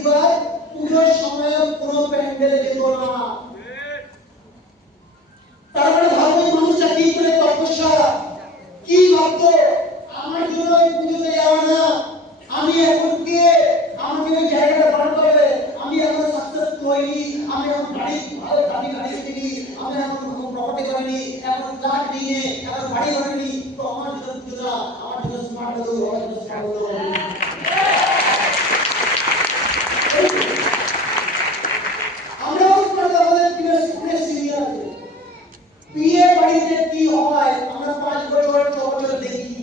বৃহস্পতিবার পুজোর সময়ে কোনো প্যান্ডেলে যেত না তারপরে মানে ভাবো মানুষটা কি করে তপস্যা? কি ভাবতো? আমার জন্য এই পুজোতে যাওয়া না। আমি এখন কে? আমাকে ওই জায়গাটা পার করবে। আমি এখন সাকসেস করিনি আমি এখন গাড়ি ভালো গাড়ি গাড়ি কিনি। আমি এখন প্রপার্টি করিনি। এখন ফ্ল্যাট নিয়ে, এখন বাড়ি করিনি। তো আমার জন্য পুজোটা, আমার জন্য স্মার্ট হলো আমার জন্য স্মার্ট হলো বাড়িতে কি হয়? আমরা পাঁচ বছর, ছ দেখি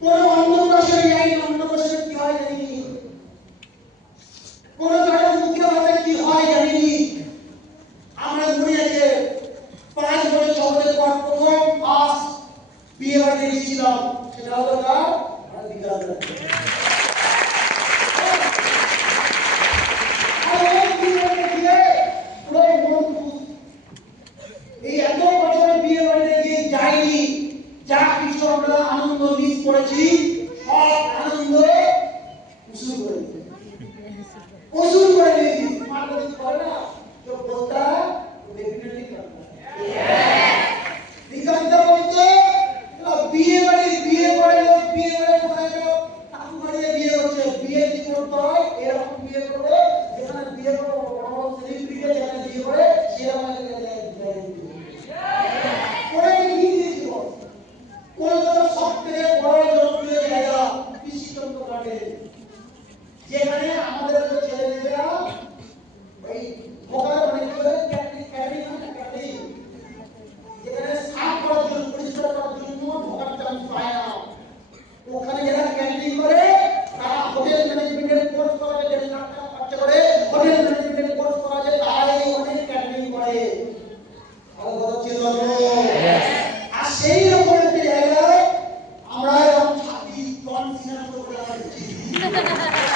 কোন অন্নপ্রাশনে যাই অন্নপ্রাশনে কি হয় জানি কোন কারও মুখে ভাষা কি হয় জানি আমরা ঘুরে আছে, পাঁচ বছর, ছ পর প্রথম ফার্স্ট বিয়ে বাড়িতে গেছিলাম সেটা হলো তার রাধিকা Oh. সেই রকম একটা জায়গায় আমরা এরকম ছাতি কনফিডেন্স করে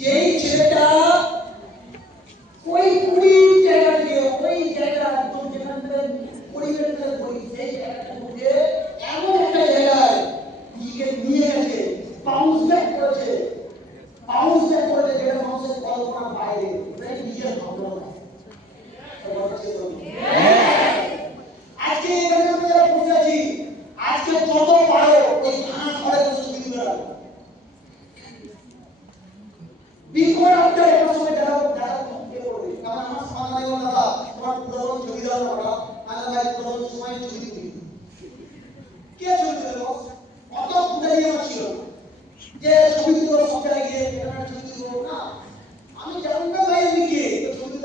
যেই ছেলেটা ওই কুড়ি জায়গা থেকে ওই জায়গা একদম যেখান থেকে কুড়ি মিটার বই সেই জায়গাটা থেকে এমন একটা জায়গায় নিজেকে নিয়ে গেছে বাউন্স ব্যাক করেছে বাউন্স ব্যাক করেছে যেটা মানুষের কল্পনা বাইরে নিজের ভাবনা। কুড়ারম জমিদার ওরা আনাবাই কুড়ারম সময় চুরি করি। কে চুরি করে অত কুড়ারি আমার যে ছবি দিব সকালে গিয়ে এখানে ছবি দিব না, আমি জানতাম ভাই, আমি কে? ছবি দিব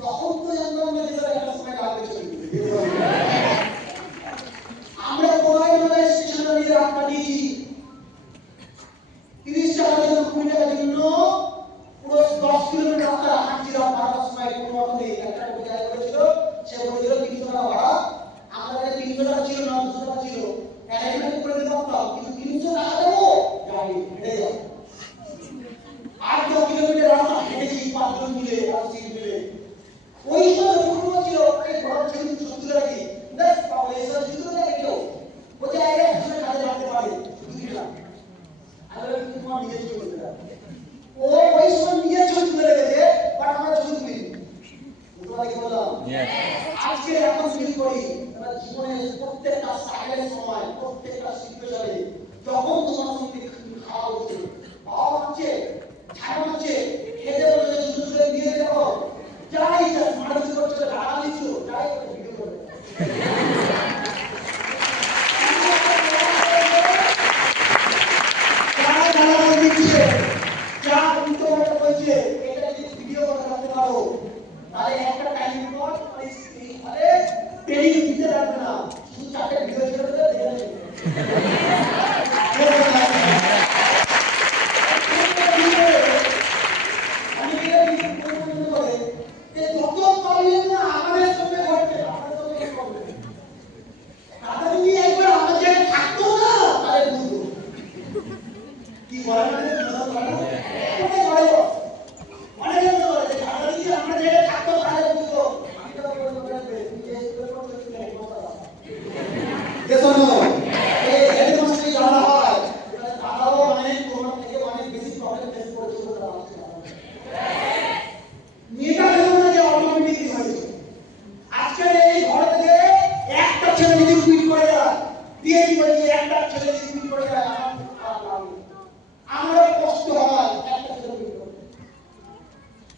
তখন তো জানতাম না যে একটা সময় লাগবে ছবি vai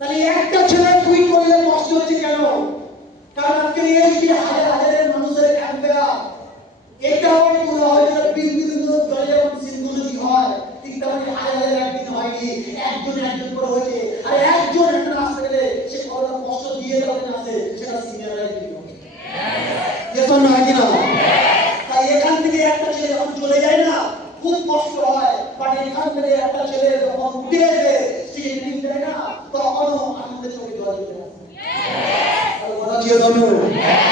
তাহলে একটা ছেলে কুইট করলে কষ্ট হচ্ছে কেন? কারণ আজকে এই যে হাজার হাজারের মানুষের ক্যাম্পেরা এটাও পুরো হয়তো বিন্দু বিন্দু জলে যেমন সিন্ধু হয় একজন একজন করে হয়েছে। আর একজন একটা আসতে গেলে সে কতটা কষ্ট দিয়ে দেবে না আসে, সেটা সিনিয়ররাই হয় কিনা তাই এখান থেকে একটা ছেলে যখন চলে যায় না খুব কষ্ট হয় বাট এখান থেকে একটা ছেলে যখন উঠে এসে সে ট্রেনিং দেয় না তখনও আনন্দের চোখে জল চলে আসে তাহলে কথা ছিল ধন্য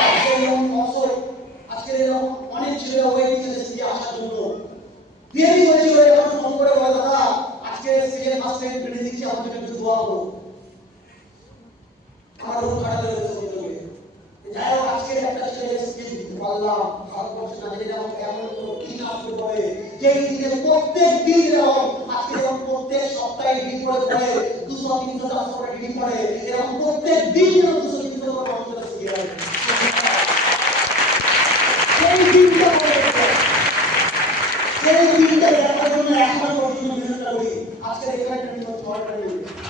আজকে এরকম অবসর আজকে ছেলেরা ওয়েটিং এ এসেছে আসার জন্য বিয়েই হয়েছিল যখন ফোন করে বলে, দাদা, আজকে সিজন ফার্স্ট টাইম ট্রেনিং দিচ্ছি আমার একটু দোয়া করো। আমার ছেলে যেই দিনে প্রত্যেক দিন প্রত্যেক সপ্তাহে ডিগ্রি করে দুশো তিনশো চারশো করে করে, এরকম প্রত্যেক দিন দুশো তিনশো করে মানুষেরা শিখে যায় সেই দিনটা মনে রাখবে। সেই দিনটা দেখার জন্য এখন পর্যন্ত মেহনত করি আজকে এখানে ট্রেনিং হচ্ছে হয় ট্রেনিং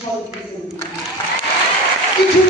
সহযোগিতা করবে কিছু